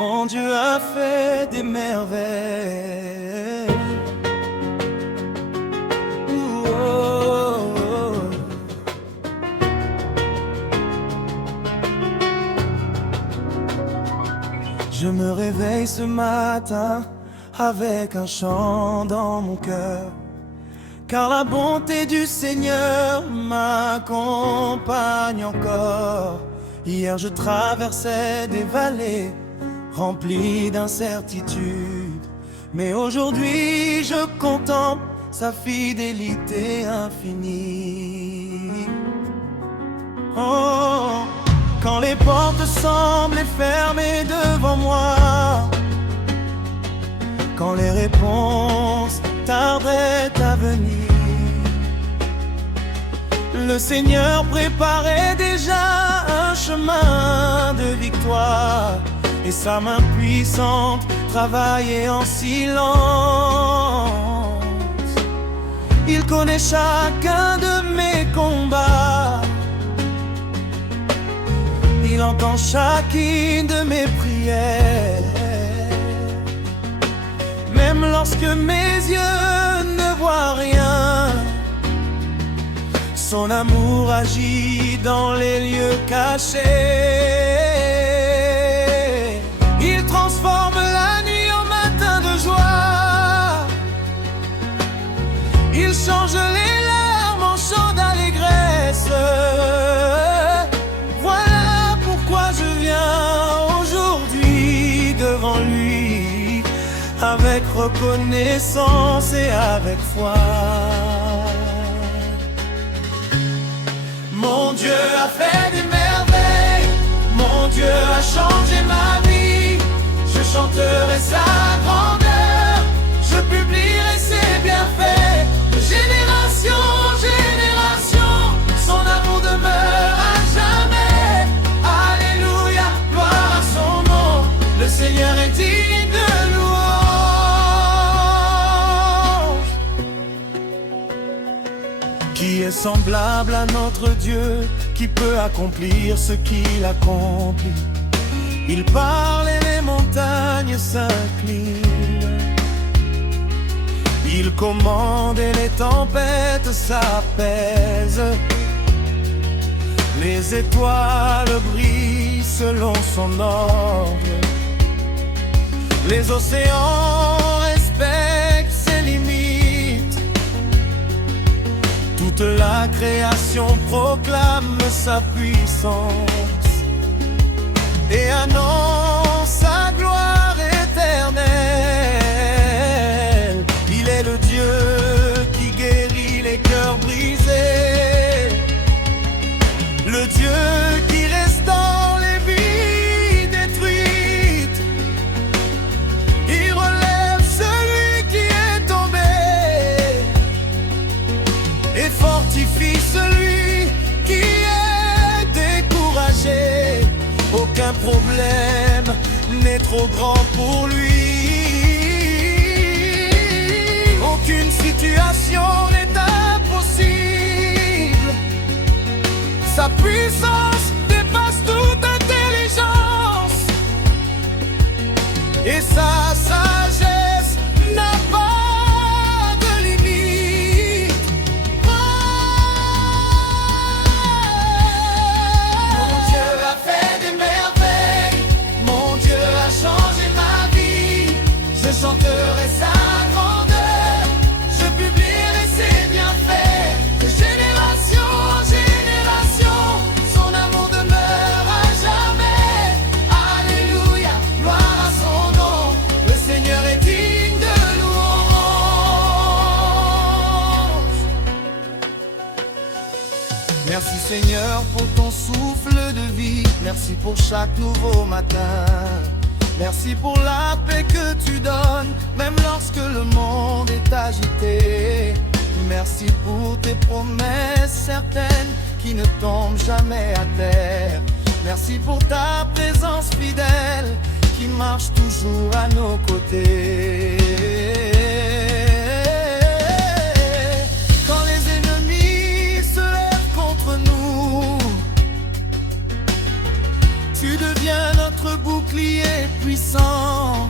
Mon Dieu a fait des merveilles. Ouh, oh, oh. Je me réveille ce matin avec un chant dans mon cœur, car la bonté du Seigneur m'accompagne encore. Hier je traversais des vallées remplies d'incertitudes, mais aujourd'hui je contemple sa fidélité infinie. Oh, quand les portes semblaient fermées devant moi, quand les réponses tardaient à venir, le Seigneur préparait déjà un chemin de victoire, et sa main puissante travaillait en silence. Il connaît chacun de mes combats, il entend chacune de mes prières. Même lorsque mes yeux ne voient rien, son amour agit dans les lieux cachés. Il transforme la nuit en matin de joie, il change les larmes en chants d'allégresse. Voilà pourquoi je viens aujourd'hui devant lui, avec reconnaissance et avec foi. Mon Dieu a fait des merveilles, mon Dieu a changé ma vie. Je chanterai sa grandeur, je publierai ses bienfaits. De génération en génération, son amour demeure à jamais. Alléluia, gloire à son nom, le Seigneur est digne de louange. Qui est semblable à notre Dieu, qui peut accomplir ce qu'il accomplit? Il parle et les montagnes s'inclinent, il commande et les tempêtes s'apaisent. Les étoiles brillent selon son ordre, les océans respectent ses limites. Toute la création proclame sa puissance et annonce sa gloire éternelle. Il est le Dieu qui guérit les cœurs brisés, le Dieu qui restaure les vies détruites. Il relève celui qui est tombé et fortifie celui qui est découragé. Aucun problème n'est trop grand pour lui, aucune situation n'est impossible. Sa puissance dépasse toute intelligence et sa sagesse n'a pas de limite. Mon Dieu a fait des merveilles, mon Dieu a changé ma vie. Je chanterai sa grandeur, je publierai ses bienfaits. De génération en génération, son amour demeure à jamais. Alléluia, gloire à son nom, le Seigneur est digne de louange. Merci Seigneur pour ton souffle de vie, merci pour chaque nouveau matin. Merci pour la paix que tu donnes, même lorsque le monde est agité. Merci pour tes promesses certaines qui ne tombent jamais à terre. Merci pour ta présence fidèle qui marche toujours à nos côtés. Quand les ennemis se lèvent contre nous, tu deviens notre bouclier puissant. puissant.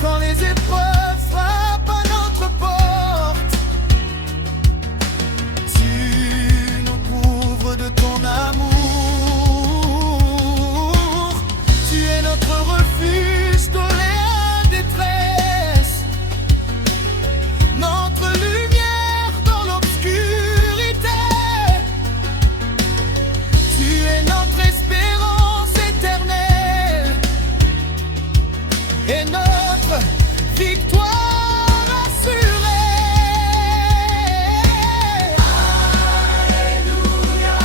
Quand les épreuves frappent à notre porte, tu nous couvres de ton amour. Tu es notre refuge dans les détresse, notre lumière dans l'obscurité. Tu es notre espérance éternelle et notre victoire assurée. Alléluia,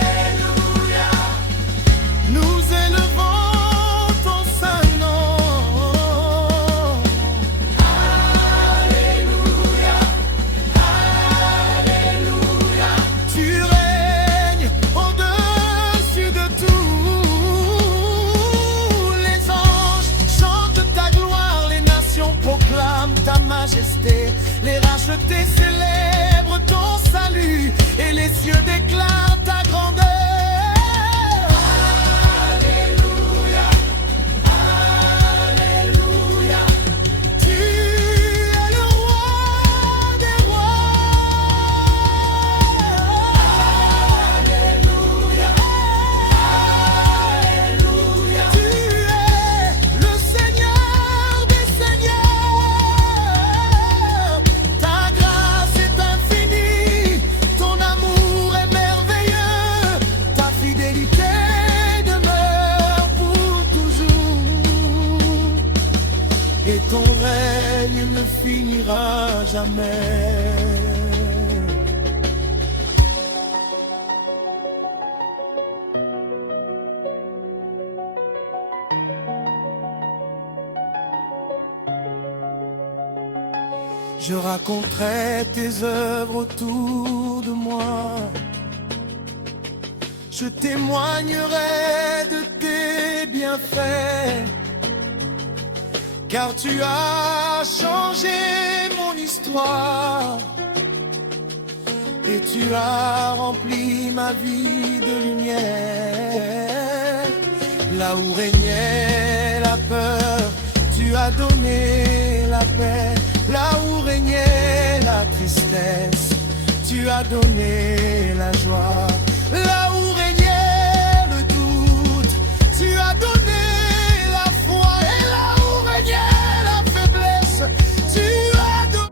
Alléluia. Nous élevons ton saint nom. Alléluia, Alléluia. Tu règnes au-dessus de tout. Les anges chantent ta gloire, les nations proclament ta majesté. Les rachetés célèbrent ton salut et les cieux déclarent ta grandeur. Alléluia, Alléluia. Tu es le roi des rois. Alléluia, Alléluia. Tu es le Seigneur des seigneurs. Ta grâce est infinie, ton amour est merveilleux. Ta fidélité demeure pour toujours. Et ton règne ne finira jamais. Je raconterai tes œuvres autour de moi. Je témoignerai de tes bienfaits, car tu as changé mon histoire et tu as rempli ma vie de lumière. Là où régnait la peur, tu as donné la paix. Là où régnait la tristesse, tu as donné la joie. Là où régnait le doute, tu as donné la foi. Et là où régnait la faiblesse, tu as donné...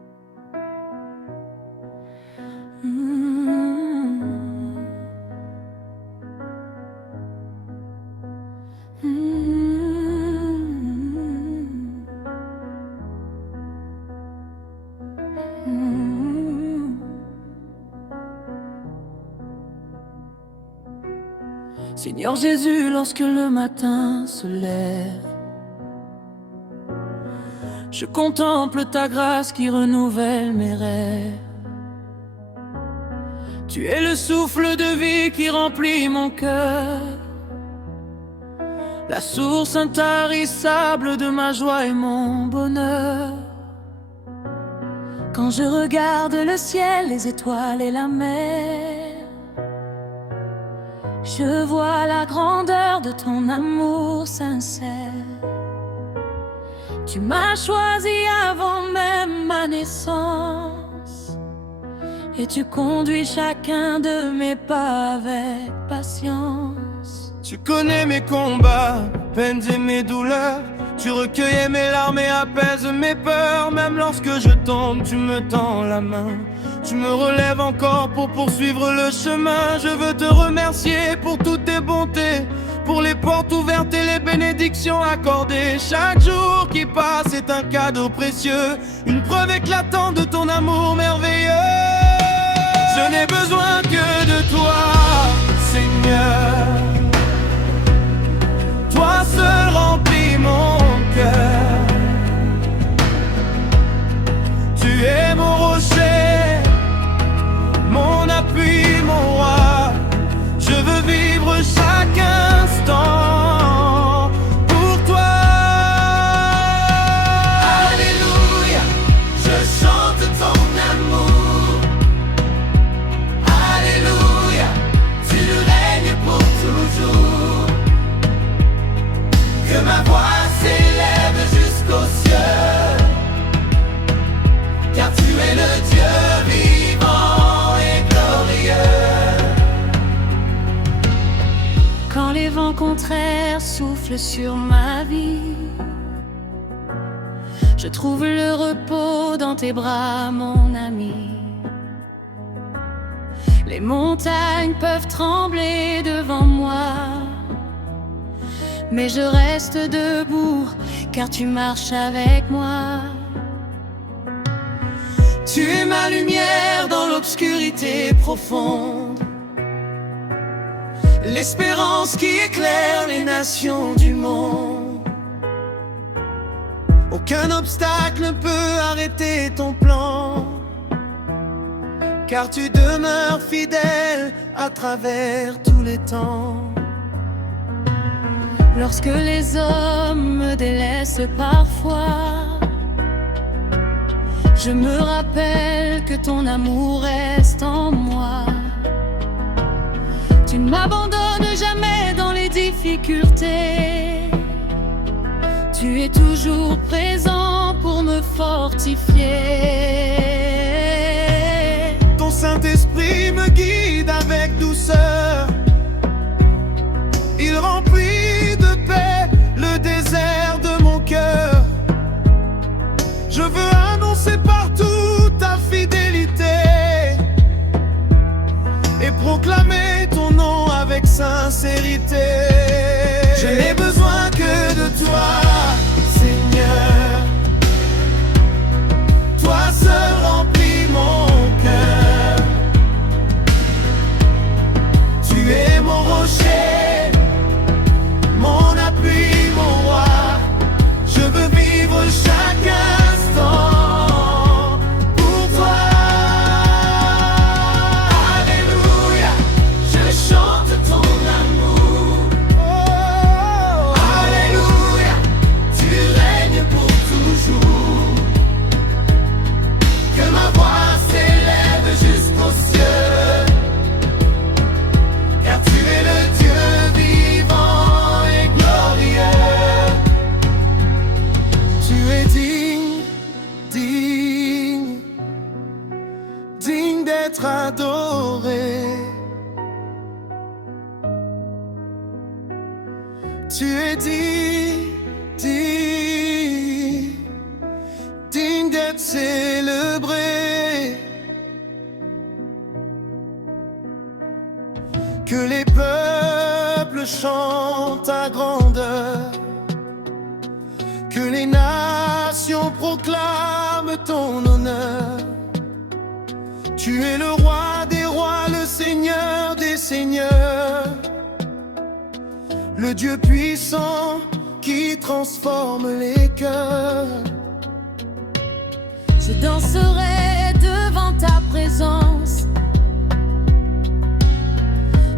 Seigneur Jésus, lorsque le matin se lève, je contemple ta grâce qui renouvelle mes rêves. Tu es le souffle de vie qui remplit mon cœur, la source intarissable de ma joie et mon bonheur. Quand je regarde le ciel, les étoiles et la mer, je vois la grandeur de ton amour sincère. Tu m'as choisi avant même ma naissance, et tu conduis chacun de mes pas avec patience. Tu connais mes combats, peines et mes douleurs. Tu recueillais mes larmes et apaises mes peurs. Même lorsque je tombe, tu me tends la main. Tu me relèves encore pour poursuivre le chemin. Je veux te remercier pour toutes tes bontés, pour les portes ouvertes et les bénédictions accordées. Chaque jour qui passe est un cadeau précieux, une preuve éclatante de ton amour merveilleux. Je n'ai besoin que de toi, Seigneur. Toi seul remplis mon cœur. Tu es mon rocher, mon appui, mon roi. Je veux vivre chaque instant pour toi. Alléluia, je chante ton amour. Alléluia, tu règnes pour toujours. contraire souffle sur ma vie. Je trouve le repos dans tes bras, mon ami. Les montagnes peuvent trembler devant moi, mais je reste debout car tu marches avec moi. Tu es ma lumière dans l'obscurité profonde, l'espérance qui éclaire les nations du monde. Aucun obstacle ne peut arrêter ton plan, car tu demeures fidèle à travers tous les temps. Lorsque les hommes me délaissent parfois, je me rappelle que ton amour reste en moi. Tu ne m'abandonnes jamais dans les difficultés. Tu es toujours présent pour me fortifier. Ton Saint-Esprit me guide avec douceur. Il remplit de paix le désert de mon cœur. Je veux annoncer partout ta fidélité et proclamer ton nom avec sincérité. Je n'ai besoin que de toi, Seigneur. Toi seul remplis mon cœur. Tu es mon rocher, mon appui, mon roi. Je veux vivre chaque instant pour toi. Alléluia, je chante ton amour. Oh, alléluia, tu règnes pour toujours. Que ma voix s'élève jusqu'aux cieux, car tu es le Dieu vivant et glorieux. Tu es digne d'être adoré. Tu es digne d'être célébré. Que les peuples chantent ta grandeur, que les nations proclament ton honneur. Tu es le roi des rois, le Seigneur des seigneurs, le Dieu puissant qui transforme les cœurs. Je danserai devant ta présence.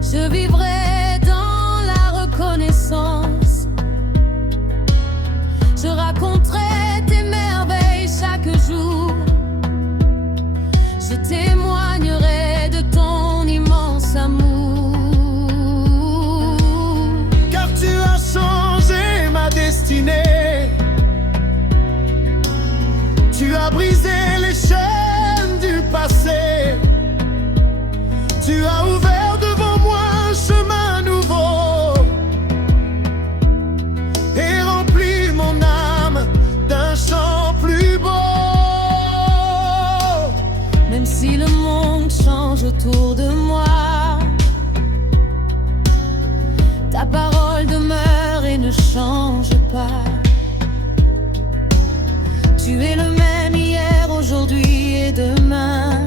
Je vivrai dans la reconnaissance. Je raconterai tes merveilles chaque jour. Je témoignerai de ton immense amour. Car tu as changé ma destinée. Tu as brisé les chaînes du passé. Tu as ouvert devant moi un chemin nouveau et rempli mon âme d'un chant plus beau. Même si le monde change autour de moi, ta parole demeure et ne change pas. Tu es le même hier, aujourd'hui et demain,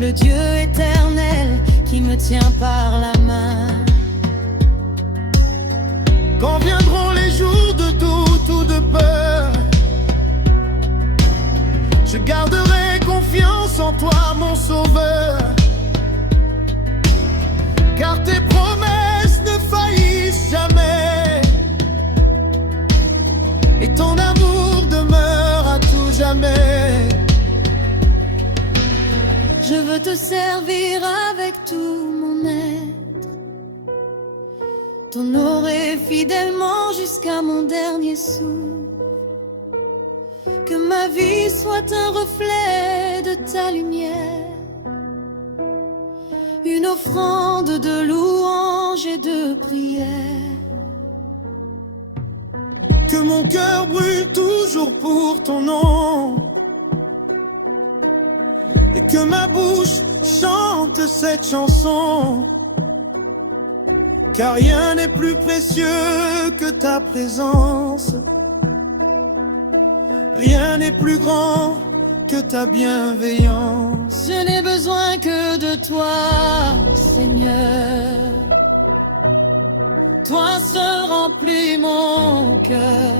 le Dieu éternel qui me tient par la main. Quand viendront les jours de doute ou de peur, je garderai confiance en toi, mon sauveur. Car tes promesses ne faillissent jamais, et ton amour demeure à tout jamais. Je veux te servir avec tout mon être, t'honorer fidèlement jusqu'à mon dernier souffle. Que ma vie soit un reflet de ta lumière, une une offrande de louange et de prière. Que mon cœur brûle toujours pour ton nom, et que ma bouche chante cette chanson. Car rien n'est plus précieux que ta présence. Rien n'est plus grand que ta bienveillance. Je n'ai besoin que de toi, Seigneur. Toi seul remplis mon cœur.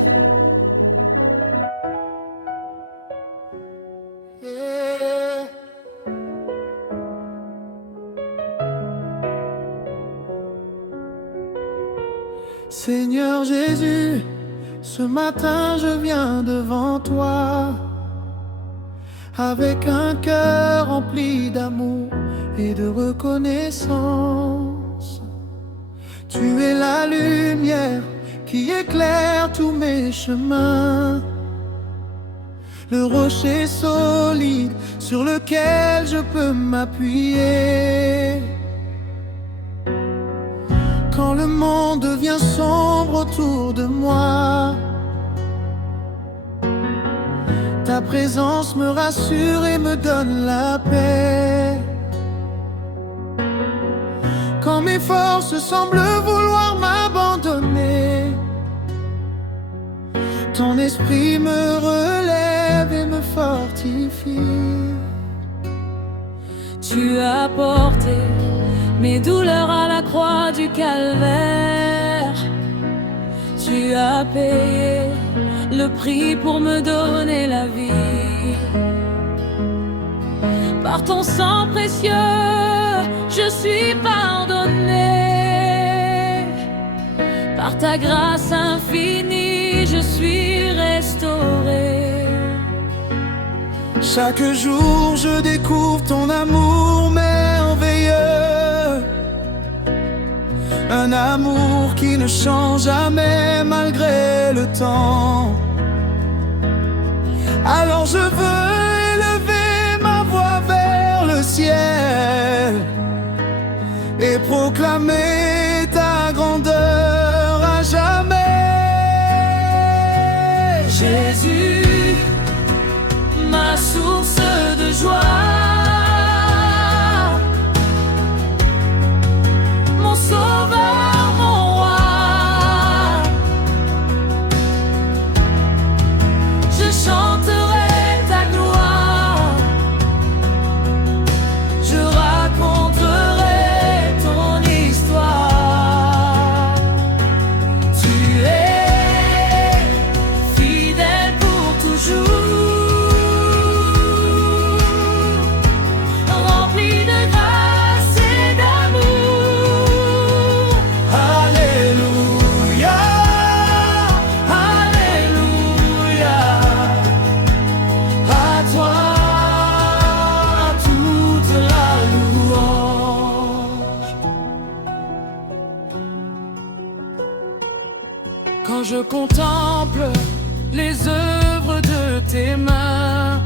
Seigneur Jésus, ce matin je viens devant toi avec un cœur rempli d'amour et de reconnaissance. Tu es la lumière qui éclaire tous mes chemins, le rocher solide sur lequel je peux m'appuyer. Quand le monde devient sombre autour de moi, ta présence me rassure et me donne la paix. Quand mes forces semblent vouloir m'abandonner, ton esprit me relève et me fortifie. Tu as porté mes douleurs à la croix du calvaire. Tu as payé le prix pour me donner la vie. Par ton sang précieux, je suis pardonné. Par ta grâce infinie, je suis restauré. Chaque jour je découvre ton amour merveilleux, un amour qui ne change jamais malgré le temps. Alors je veux élever ma voix vers le ciel et proclamer ta grandeur à jamais. Jésus, ma source de joie, mon sauveur, mon roi. Je chanterai ta gloire, je raconterai ton histoire. Tu es fidèle pour toujours, quand je contemple les œuvres de tes mains,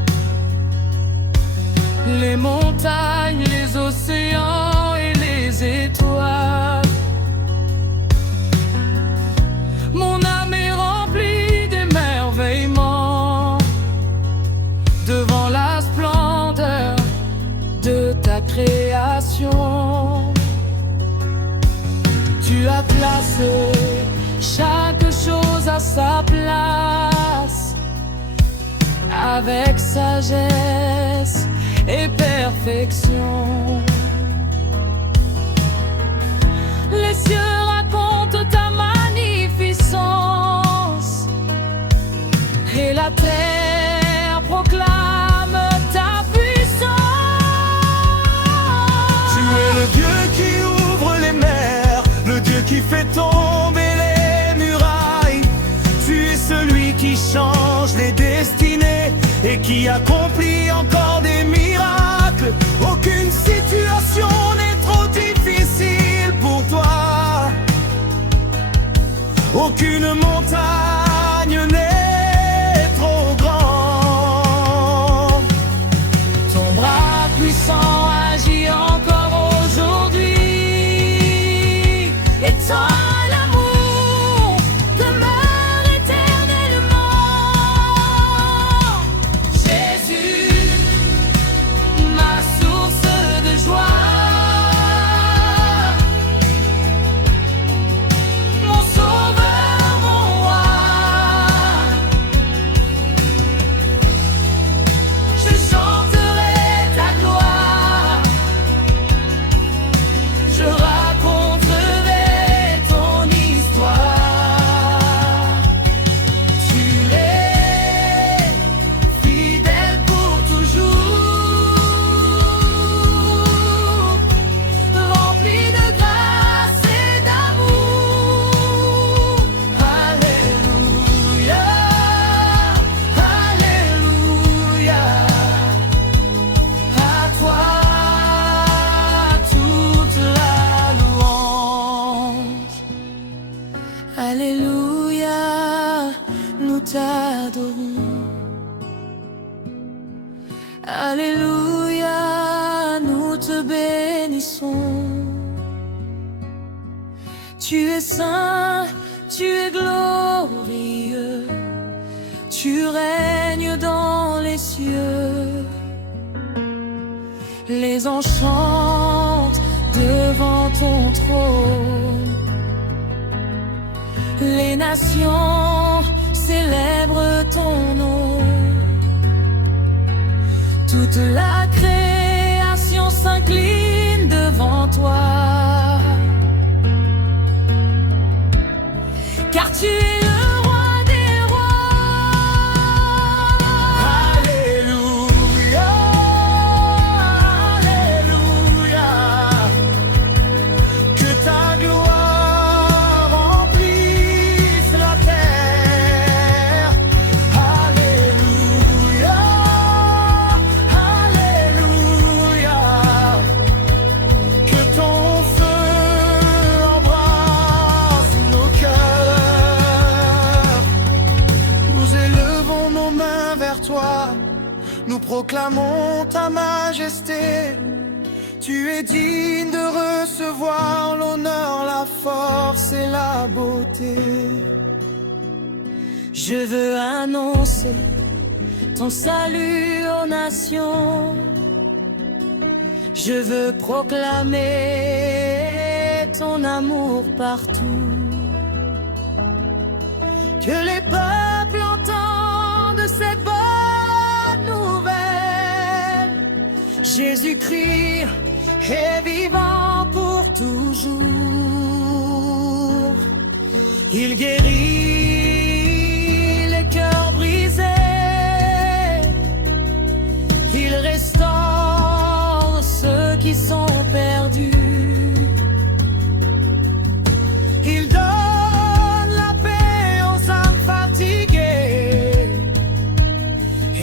les montagnes, les océans et les étoiles, mon âme est remplie d'émerveillement devant la splendeur de ta création. Tu as placé chaque chose à sa place, avec sagesse et perfection. Les cieux racontent ta magnificence et la terre proclame ta puissance. Tu es le Dieu qui ouvre les mers, le Dieu qui fait tomber les murailles. Tu es celui qui change les destinées et qui accomplit encore des miracles. Aucune situation n'est trop difficile pour toi, aucune montagne n'est trop grande. Ton bras puissant agit encore aujourd'hui. Alléluia, nous te bénissons. Tu es saint, tu es glorieux, tu règnes dans les cieux. Les anges chantent devant ton trône. Les nations célèbrent ton nom. Toute la création s'incline devant toi. Car tu es le roi des rois. Alléluia, Alléluia. Que ta gloire remplisse la terre. Alléluia, Alléluia. Que ton feu embrasse nos cœurs. Nous élevons nos mains vers toi. Nous proclamons ta majesté. Tu es digne de recevoir l'honneur, la force et la beauté. Je veux annoncer ton salut aux nations. Je veux proclamer ton amour partout. Que les peuples entendent cette bonne nouvelle. Jésus-Christ est vivant pour toujours. Il guérit les cœurs brisés. Il restaure ceux qui sont perdus. Il donne la paix aux âmes fatiguées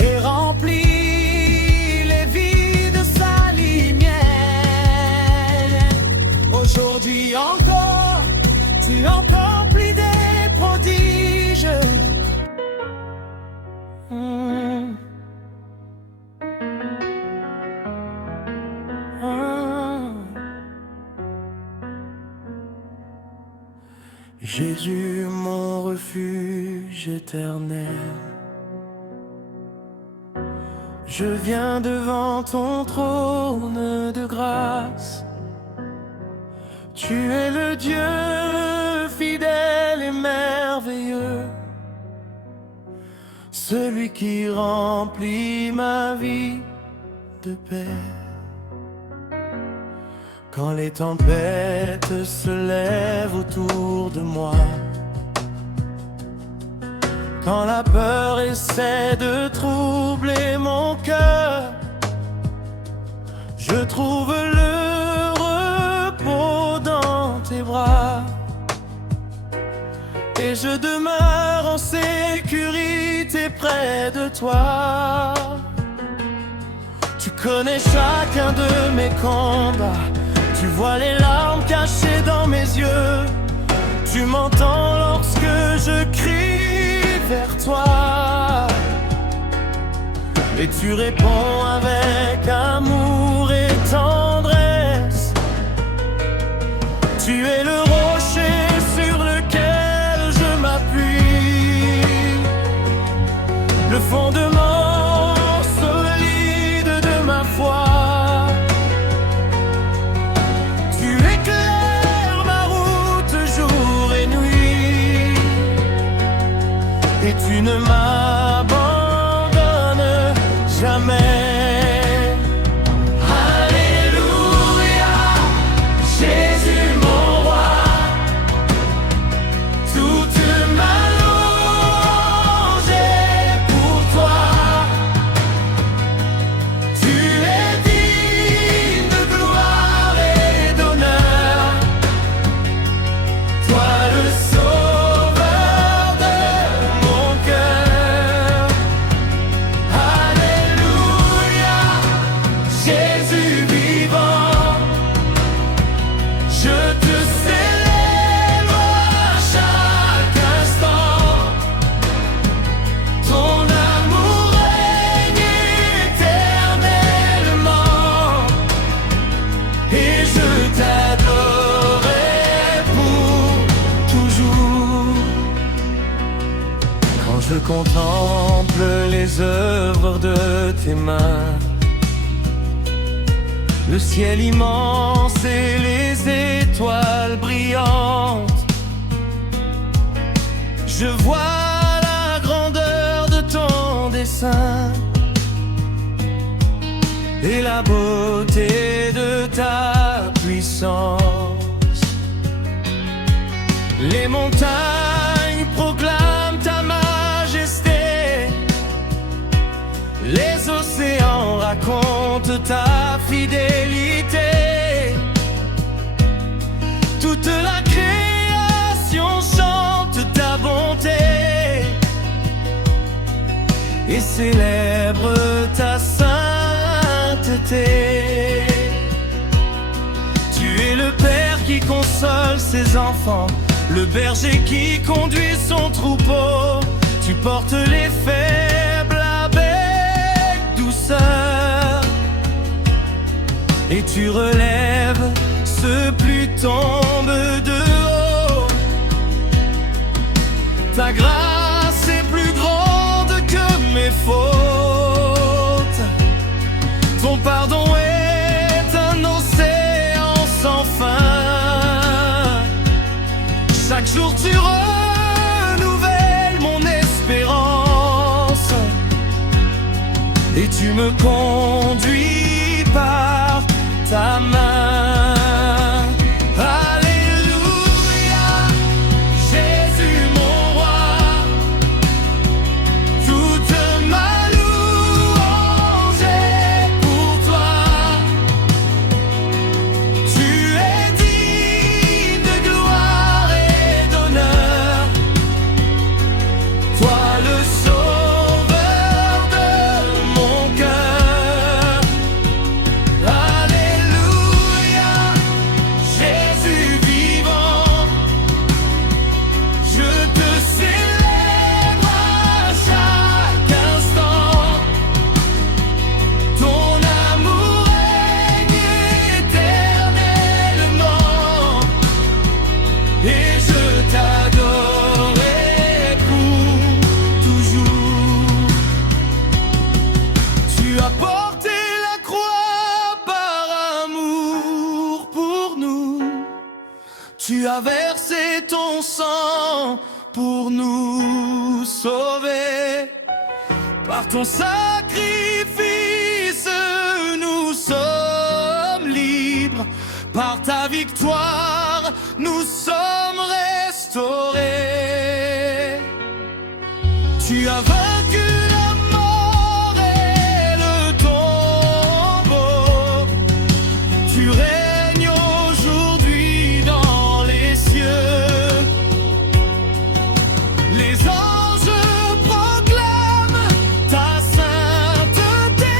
et remplit les vies de sa lumière. Aujourd'hui encore, tu accomplis des prodiges. Jésus, mon refuge éternel, je viens devant ton trône de grâce. Tu es le Dieu fidèle et merveilleux, celui qui remplit ma vie de paix. Quand les tempêtes se lèvent autour de moi, quand la peur essaie de troubler mon cœur, je trouve le repos dans tes bras. Et je demeure en sécurité près de toi. Tu connais chacun de mes combats. Tu vois les larmes cachées dans mes yeux. Tu m'entends lorsque je crie vers toi. Et tu réponds avec amour et tendresse. Tu es le rocher sur lequel je m'appuie, le fondement solide de ma foi. Tu éclaires ma route jour et nuit, et tu ne m'abandonnes jamais. contemple les œuvres de tes mains, le ciel immense et les étoiles brillantes. Je vois la grandeur de ton dessein et la beauté de ta puissance. Les montagnes proclament ta majesté, les océans racontent ta fidélité. Toute la création chante ta bonté et célèbre ta sainteté. Tu es le Père qui console ses enfants, le berger qui conduit son troupeau. Tu portes les faibles avec douceur et tu relèves ceux plus tombent de haut. Ta grâce est plus grande que mes fautes. Ton pardon est un océan sans fin. Chaque jour tu renouvelles mon espérance et tu me conduis par ta main. Tu as versé ton sang pour nous sauver. Par ton sacrifice, nous sommes libres. Par ta victoire, nous sommes restaurés. Tu as vaincu la mort et le tombeau. Tu règnes aujourd'hui dans les cieux. Les anges proclament ta sainteté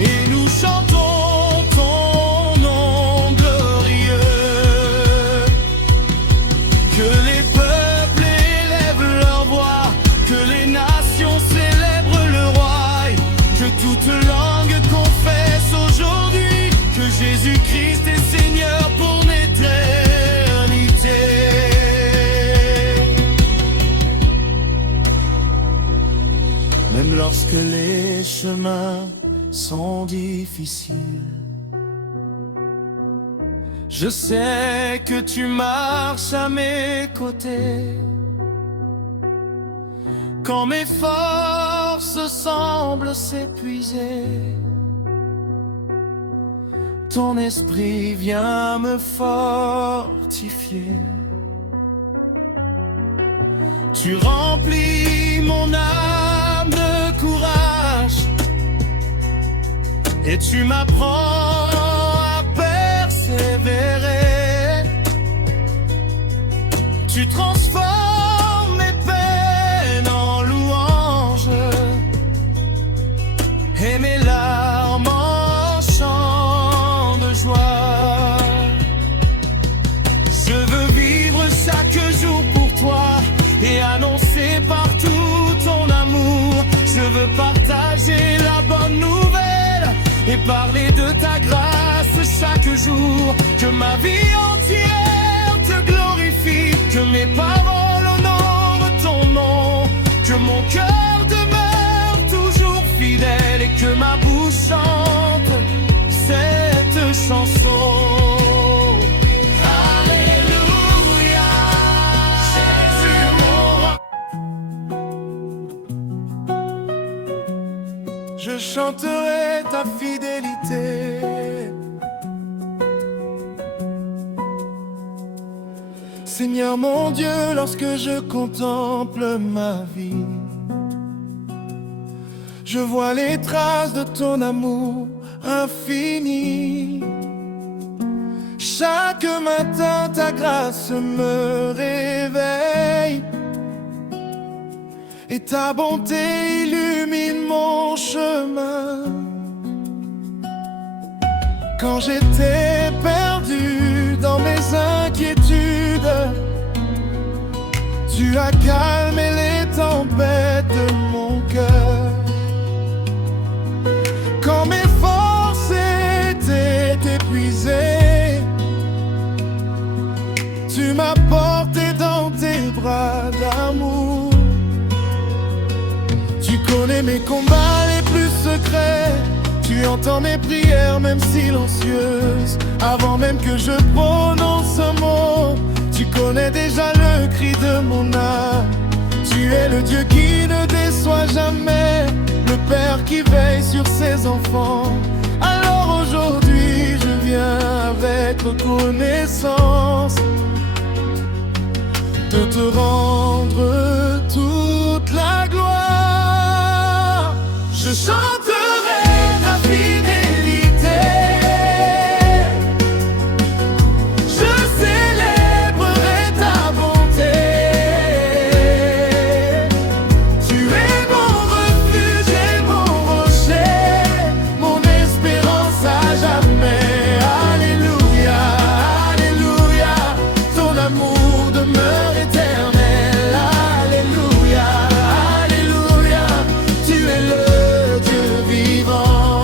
et nous chantons ton nom glorieux. Que les peuples élèvent leur voix, que les nations célèbrent le roi, que toute langue confesse aujourd'hui que Jésus-Christ est Seigneur pour l'éternité. Même lorsque les chemins sont difficiles, je sais que tu marches à mes côtés. Quand mes forces semblent s'épuiser, ton esprit vient me fortifier. Tu remplis mon âme de courage et tu m'apprends à persévérer. Tu transformes mes peines en louanges et mes larmes en chants de joie. Je veux vivre chaque jour pour toi et annoncer partout ton amour. Je veux partager la bonne nouvelle et parler de ta grâce chaque jour. Que ma vie entière te glorifie, que mes paroles honorent ton nom, que mon cœur demeure toujours fidèle et que ma bouche chante cette chanson. Alléluia, Jésus mon roi. Je chanterai ta fidélité. Seigneur mon Dieu, lorsque je contemple ma vie, je vois les traces de ton amour infini. Chaque matin ta grâce me réveille et ta bonté illumine mon chemin. Quand j'étais perdu dans mes inquiétudes, tu as calmé les tempêtes de mon cœur. Quand mes forces étaient épuisées, tu m'as porté dans tes bras d'amour. Tu connais mes combats les plus secrets, tu entends mes prières même silencieuses. Avant même que je prononce un mot, tu connais déjà le cri de mon âme. Tu es le Dieu qui ne déçoit jamais, le Père qui veille sur ses enfants. Alors aujourd'hui je viens avec reconnaissance de te rendre toute la gloire. Je chanterai ta fidélité, je célébrerai ta bonté. Tu es mon refuge et mon rocher, mon espérance à jamais. Alléluia, alléluia, ton amour demeure éternel. Alléluia, alléluia, tu es le Dieu vivant.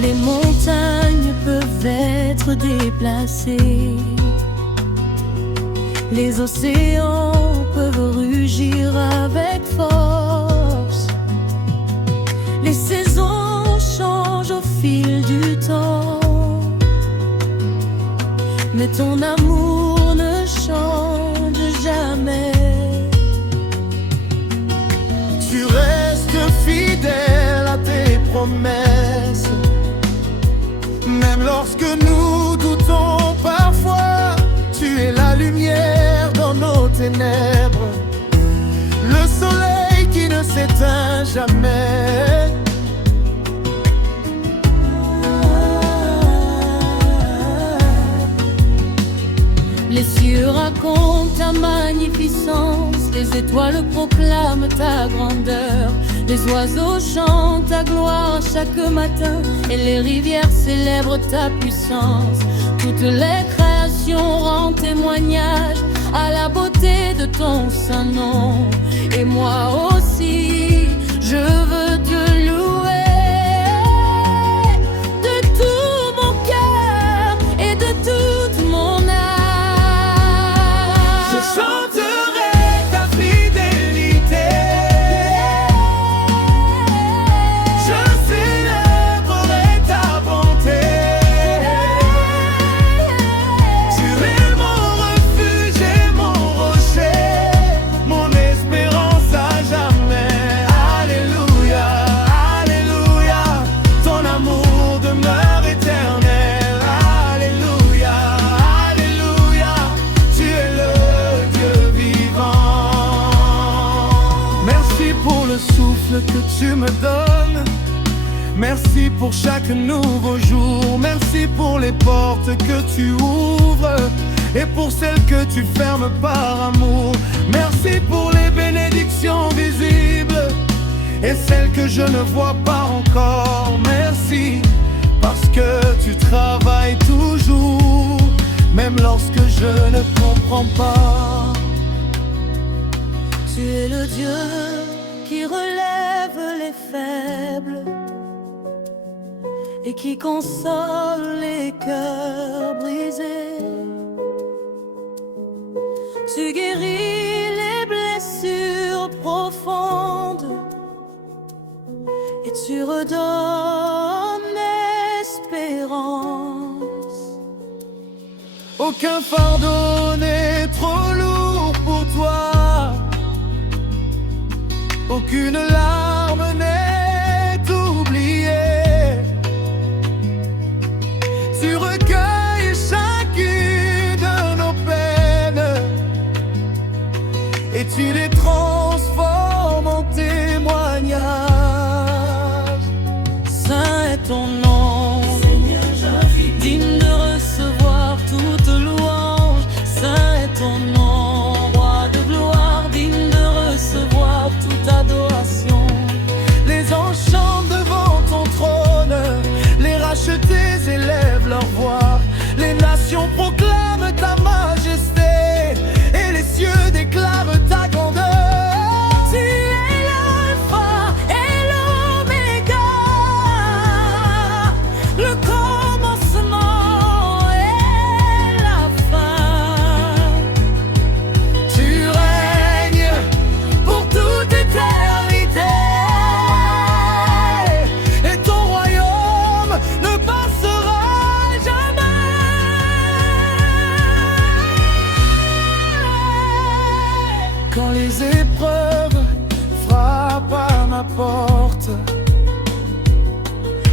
Les montagnes peuvent être déplacées, les océans peuvent rugir avec force, les saisons changent au fil du temps, mais ton amour ne change jamais. Tu restes fidèle à tes promesses, même lorsque nous doutons parfois. Tu es la lumière dans nos ténèbres, le soleil qui ne s'éteint jamais. Les cieux racontent ta magnificence, les étoiles proclament ta grandeur, les oiseaux chantent ta gloire chaque matin et les rivières célèbrent ta puissance. Toutes les créations rendent témoignage à la beauté de ton saint nom. Et moi aussi, je veux te louer de tout mon cœur et de toute mon âme. Je chanterai ta fidélité, je célébrerai ta bonté. Tu es mon refuge et mon rocher, mon espérance à jamais. Alléluia, alléluia, ton amour demeure éternel. Alléluia, alléluia, tu es le Dieu vivant. Merci pour le souffle que tu me donnes, merci pour chaque nouveau jour, merci pour les portes que tu ouvres et pour celles que tu fermes par amour. Merci pour les bénédictions visibles et celles que je ne vois pas encore. Merci parce que tu travailles toujours, même lorsque je ne comprends pas. Tu es le Dieu qui relève les faibles et qui console les cœurs brisés. Tu guéris les blessures et tu redonnes l'espérance. Aucun fardeau n'est trop lourd pour toi, aucune larme n'est oubliée. Tu recueilles chacune de nos peines et tu les transformes en témoignages. Saint est ton nom, Seigneur, digne de recevoir toute louange. Saint est ton nom, roi de gloire, digne de recevoir toute adoration. Les anges chantent devant ton trône, les rachetés élèvent leur voix. Les nations proclament ta majesté et les cieux déclarent ta grandeur. Tu es l'alpha et l'oméga, le commencement et la fin. Tu règnes pour toute éternité et ton royaume ne passera jamais. Quand les épreuves frappent à ma porte,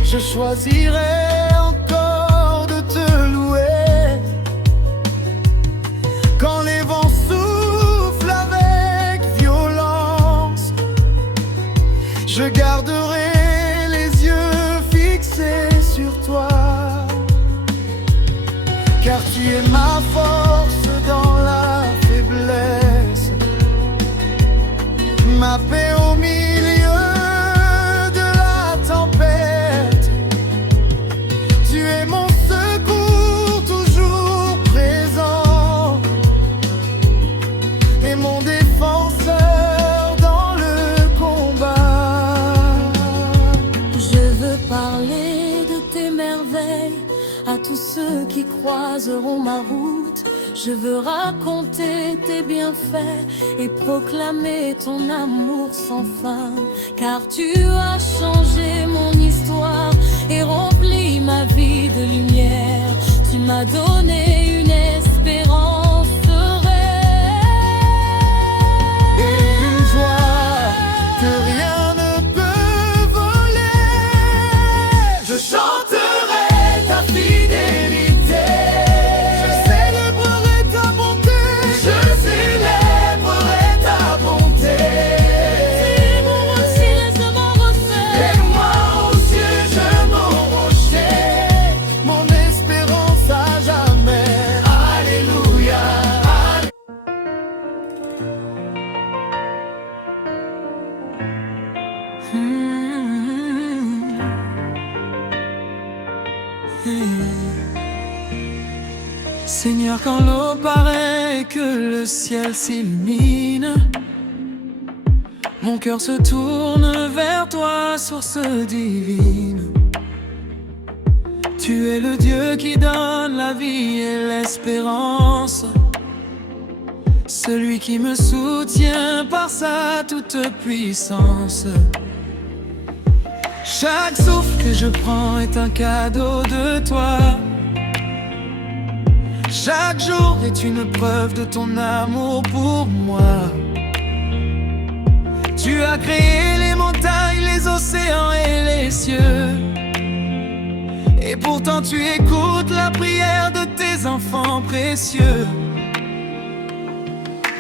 je choisirai encore de te louer. Quand les vents soufflent avec violence, je garderai les yeux fixés sur toi. Car tu es ma force dans la faiblesse, ma paix au milieu de la tempête. Tu es mon secours toujours présent et mon défenseur dans le combat. Je veux parler de tes merveilles à tous ceux qui croiseront ma route. Je veux raconter tes bienfaits et proclamer ton amour sans fin. Car tu as changé mon histoire et rempli ma vie de lumière. Tu m'as donné une espérance sereine Et une joie que rien ne peut voler. Je chanterai ta fidélité, je célébrerai ta bonté, je célébrerai ta bonté. et mon rocher, je m'en refais. Et moi aux cieux je m'en rocher, mon espérance à jamais. Alléluia. Seigneur, quand l'eau paraît et que le ciel s'illumine, mon cœur se tourne vers toi, source divine. Tu es le Dieu qui donne la vie et l'espérance, celui qui me soutient par sa toute puissance. Chaque souffle que je prends est un cadeau de toi. Chaque jour est une preuve de ton amour pour moi. Tu as créé les montagnes, les océans et les cieux. Et pourtant tu écoutes la prière de tes enfants précieux.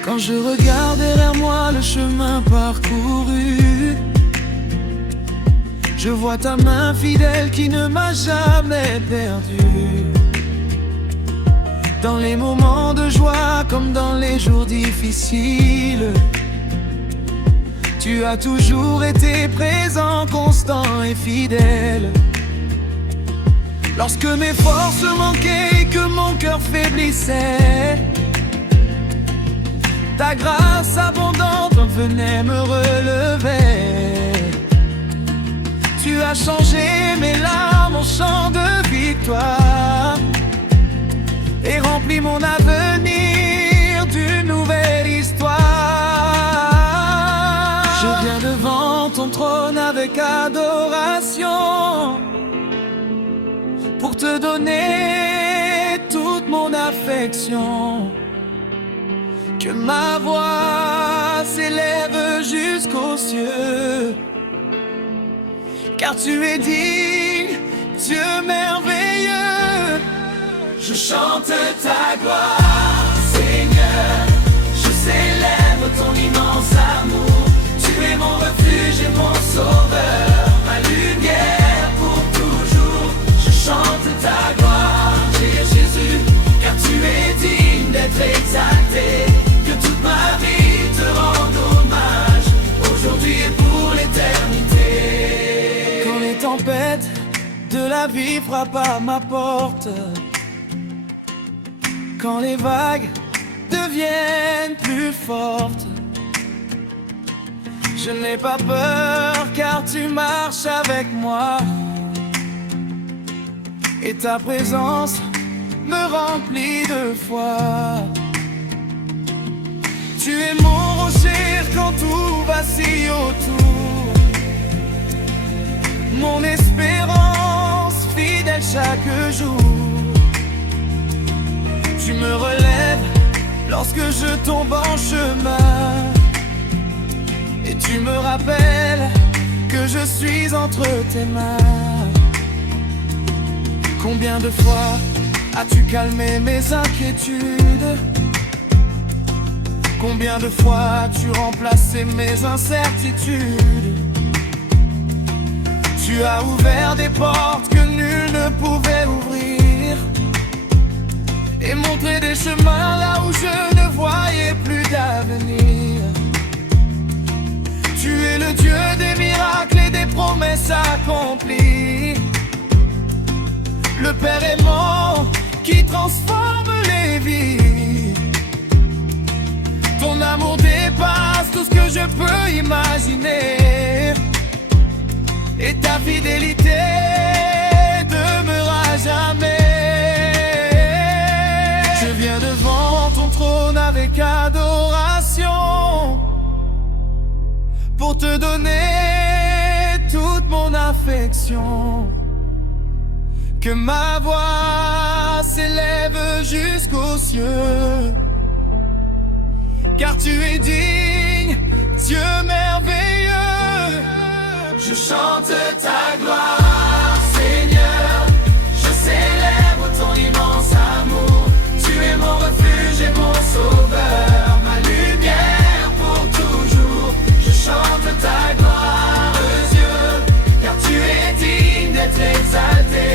Quand je regarde derrière moi le chemin parcouru, je vois ta main fidèle qui ne m'a jamais perdu. Dans les moments de joie comme dans les jours difficiles, tu as toujours été présent, constant et fidèle. Lorsque mes forces manquaient et que mon cœur faiblissait, ta grâce abondante venait me relever. Tu as changé mes larmes en chant de victoire et rempli mon avenir d'une nouvelle histoire. Je viens devant ton trône avec adoration, adoration pour te donner toute mon affection. Que ma voix s'élève jusqu'aux cieux, car tu es digne, Dieu merveilleux. Je chante ta gloire, Seigneur. Je célèbre ton immense amour. Tu es mon refuge et mon sauveur, ma lumière pour toujours. Je chante ta gloire, Jésus, car tu es digne d'être exalté. Que toute ma vie te rende hommage, aujourd'hui et pour l'éternité. Quand les tempêtes de la vie frappent à ma porte, quand les vagues deviennent plus fortes, je n'ai pas peur car tu marches avec moi. Et ta présence me remplit de foi. Tu es mon rocher quand tout vacille autour, mon espérance fidèle chaque jour. Tu me relèves lorsque je tombe en chemin, et tu me rappelles que je suis entre tes mains. Combien de fois as-tu calmé mes inquiétudes? Combien de fois as-tu remplacé mes incertitudes? Tu as ouvert des portes que nul ne pouvait ouvrir, et montré des chemins là où je ne voyais plus d'avenir. Tu es le Dieu des miracles et des promesses accomplies, le Père aimant qui transforme les vies. Ton amour dépasse tout ce que je peux imaginer, et ta fidélité demeure à jamais. Je viens devant ton trône avec adoration pour te donner toute mon affection. Que ma voix s'élève jusqu'aux cieux, car tu es digne, Dieu merveilleux. Je chante ta gloire, Seigneur. Je célèbre ton immense amour. Tu es mon refuge et mon sauveur, ma lumière pour toujours. Je chante ta gloire, Dieu, car tu es digne d'être exalté.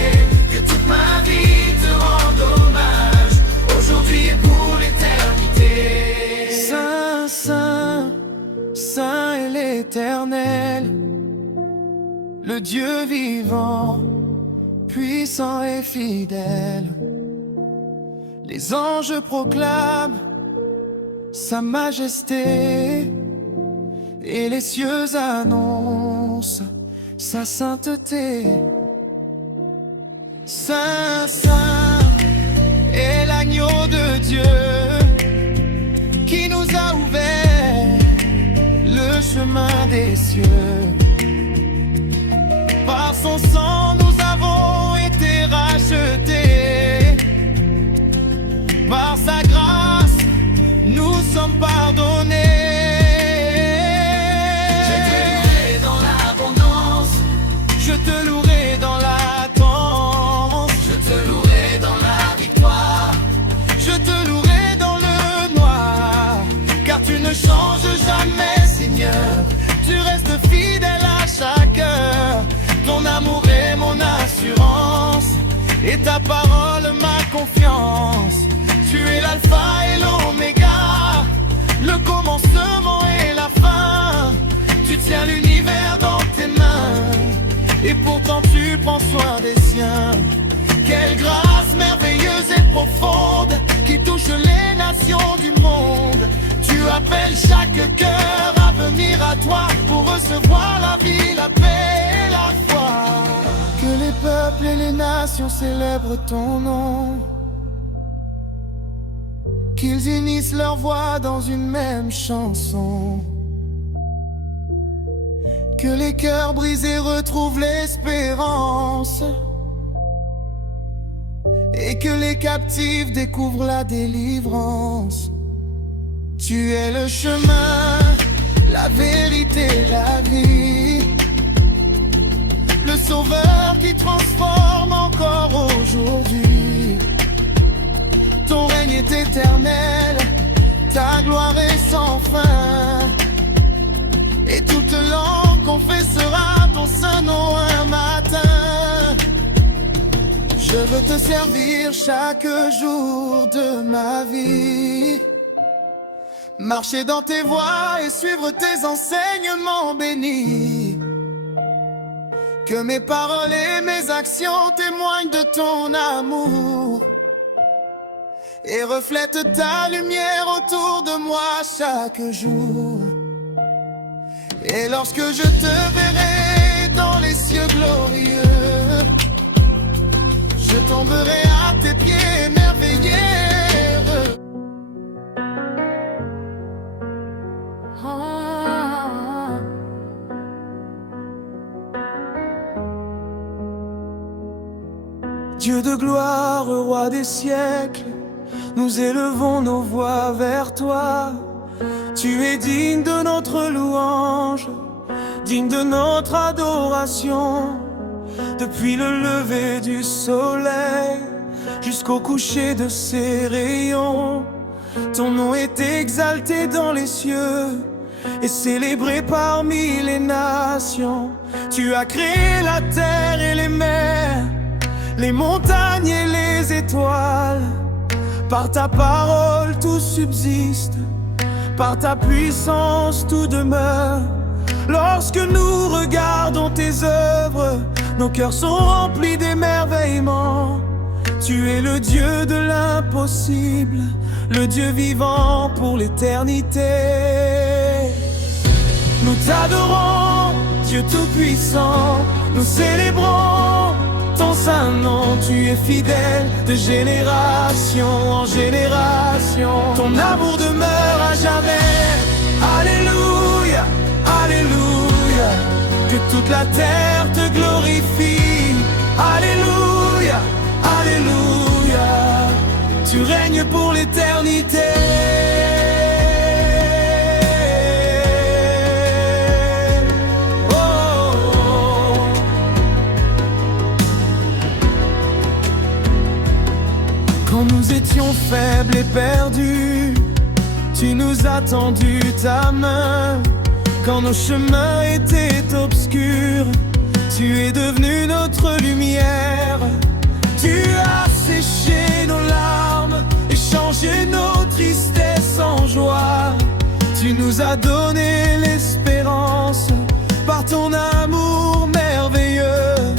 Que toute ma vie te rende hommage, aujourd'hui et pour l'éternité. Saint, Saint, Saint est l'Éternel, le Dieu vivant, puissant et fidèle. Les anges proclament sa majesté, et les cieux annoncent sa sainteté. Saint, Saint est l'agneau de Dieu qui nous a ouvert le chemin des cieux. Par son sang nous avons été rachetés, par sa grâce nous sommes pardonnés. Je te louerai dans l'abondance, je te louerai dans l'attente, je te louerai dans la victoire, je te louerai dans le noir, car tu ne changes jamais, Seigneur, tu restes fidèle à chaque heure. Ton amour est mon assurance, et ta parole ma confiance. Tu es l'alpha et l'oméga, le commencement et la fin. Tu tiens l'univers dans tes mains, et pourtant tu prends soin des siens. Quelle grâce merveilleuse et profonde qui touche les nations du monde. Tu appelles chaque cœur à venir à toi pour recevoir la vie, la paix et la foi. Que les peuples et les nations célèbrent ton nom, qu'ils unissent leurs voix dans une même chanson. que les cœurs brisés retrouvent l'espérance, et que les captifs découvrent la délivrance. Tu es le chemin, la vérité, la vie, le sauveur qui transforme encore aujourd'hui. Ton règne est éternel, ta gloire est sans fin, et toute langue confessera ton saint nom un matin. Je veux te servir chaque jour de ma vie, marcher dans tes voies et suivre tes enseignements bénis. Que mes paroles et mes actions témoignent de ton amour et reflètent ta lumière autour de moi chaque jour. Et lorsque je te verrai dans les cieux glorieux, je tomberai à tes pieds émerveillé. Dieu de gloire, roi des siècles, nous élevons nos voix vers toi. Tu es digne de notre louange, digne de notre adoration. Depuis le lever du soleil jusqu'au coucher de ses rayons, ton nom est exalté dans les cieux et célébré parmi les nations. Tu as créé la terre et les mers, les montagnes et les étoiles. Par ta parole tout subsiste, par ta puissance tout demeure. Lorsque nous regardons tes œuvres, nos cœurs sont remplis d'émerveillement. Tu es le Dieu de l'impossible, le Dieu vivant pour l'éternité. Nous t'adorons, Dieu tout-puissant, nous célébrons ton saint nom. Tu es fidèle de génération en génération. Ton amour demeure à jamais. Alléluia, alléluia. Que toute la terre te glorifie. Alléluia, alléluia. Tu règnes pour l'éternité. Quand nous étions faibles et perdus, tu nous as tendu ta main. Quand nos chemins étaient obscurs, tu es devenu notre lumière. Tu as séché nos larmes et changé nos tristesses en joie. Tu nous as donné l'espérance par ton amour merveilleux.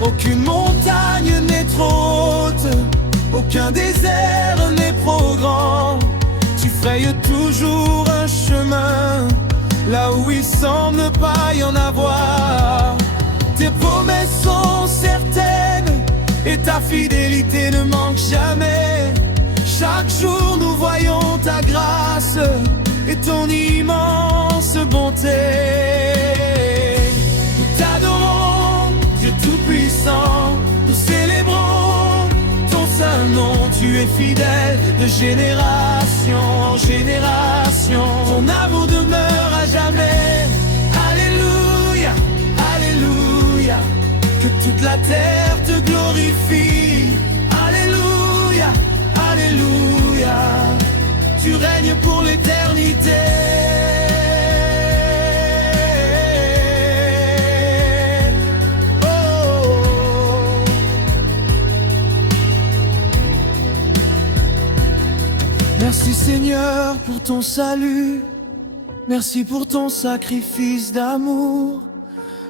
Aucune montagne n'est trop haute, aucun désert n'est trop grand. Tu frayes toujours un chemin là où il semble ne pas y en avoir. Tes promesses sont certaines et ta fidélité ne manque jamais. Chaque jour nous voyons ta grâce et ton immense bonté. Nous t'adorons, Dieu tout-puissant, nous célébrons ton saint nom. Tu es fidèle de génération en génération. Ton amour demeure à jamais. Alléluia, alléluia. Que toute la terre te glorifie. Alléluia, alléluia. Tu règnes pour l'éternité. Merci Seigneur pour ton salut, merci pour ton sacrifice d'amour.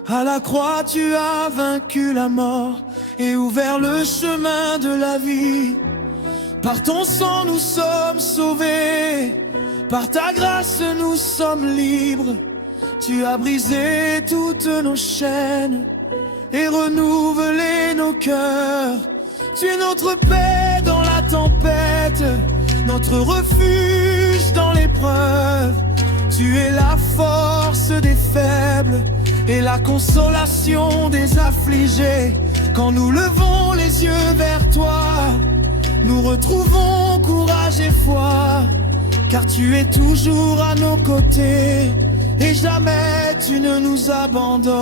À la croix tu as vaincu la mort et ouvert le chemin de la vie. Par ton sang nous sommes sauvés, par ta grâce nous sommes libres. Tu as brisé toutes nos chaînes et renouvelé nos cœurs. Tu es notre paix dans la tempête, notre refuge dans l'épreuve. Tu es la force des faibles et la consolation des affligés. Quand nous levons les yeux vers toi, nous retrouvons courage et foi, car tu es toujours à nos côtés et jamais tu ne nous abandonnes.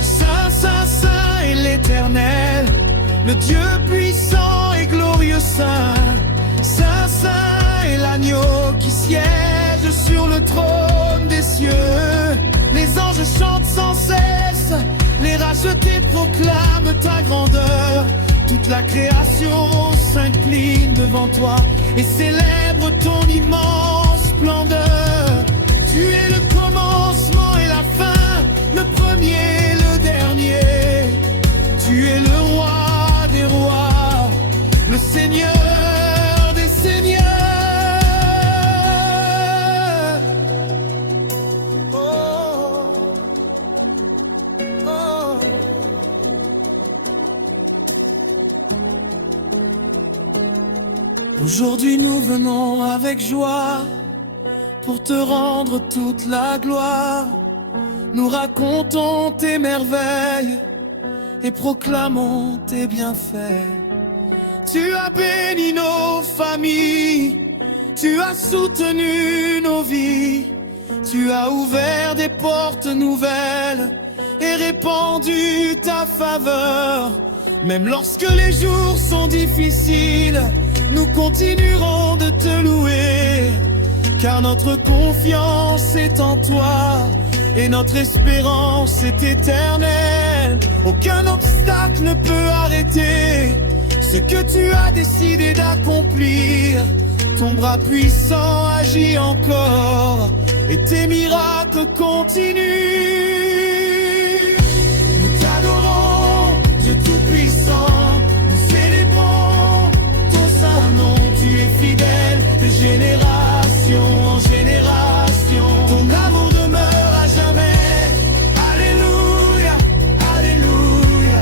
Saint, Saint, Saint est l'Éternel, le Dieu puissant et glorieux Saint. Saint, Saint est l'agneau qui siège sur le trône des cieux. Les anges chantent sans cesse, les rachetés proclament ta grandeur. Toute la création s'incline devant toi et célèbre ton immense splendeur. Tu es le commencement et la fin, le premier et le dernier. Tu es le roi des rois, le Seigneur des seigneurs. Oh, oh. Aujourd'hui nous venons avec joie pour te rendre toute la gloire. Nous racontons tes merveilles et proclamons tes bienfaits. Tu as béni nos familles, tu as soutenu nos vies, tu as ouvert des portes nouvelles et répandu ta faveur. Même lorsque les jours sont difficiles, nous continuerons de te louer, car notre confiance est en toi et notre espérance est éternelle. Aucun obstacle ne peut arrêter ce que tu as décidé d'accomplir. Ton bras puissant agit encore et tes miracles continuent. Nous t'adorons, Dieu tout-puissant, nous célébrons ton saint nom. Tu es fidèle de génération en génération. Ton amour demeure à jamais. Alléluia, alléluia.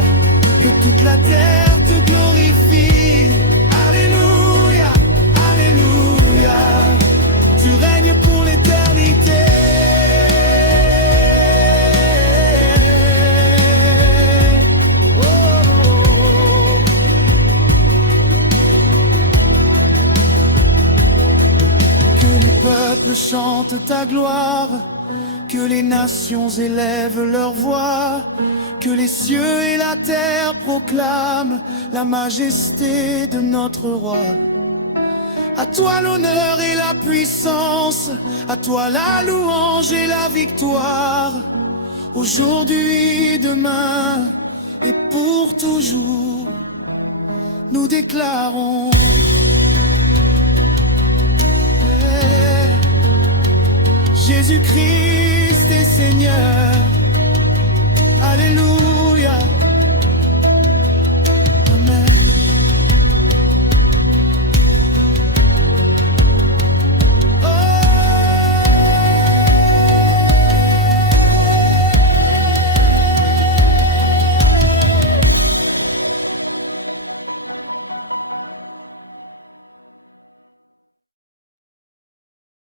Que toute la terre te glorifie. Alléluia, alléluia. Tu règnes pour l'éternité. Oh, oh, oh. Que les peuples chantent ta gloire, que les nations élèvent leur voix, que les cieux et la terre proclament la majesté de notre roi. À toi l'honneur et la puissance, à toi la louange et la victoire, aujourd'hui, demain et pour toujours, nous déclarons Jésus-Christ est Seigneur.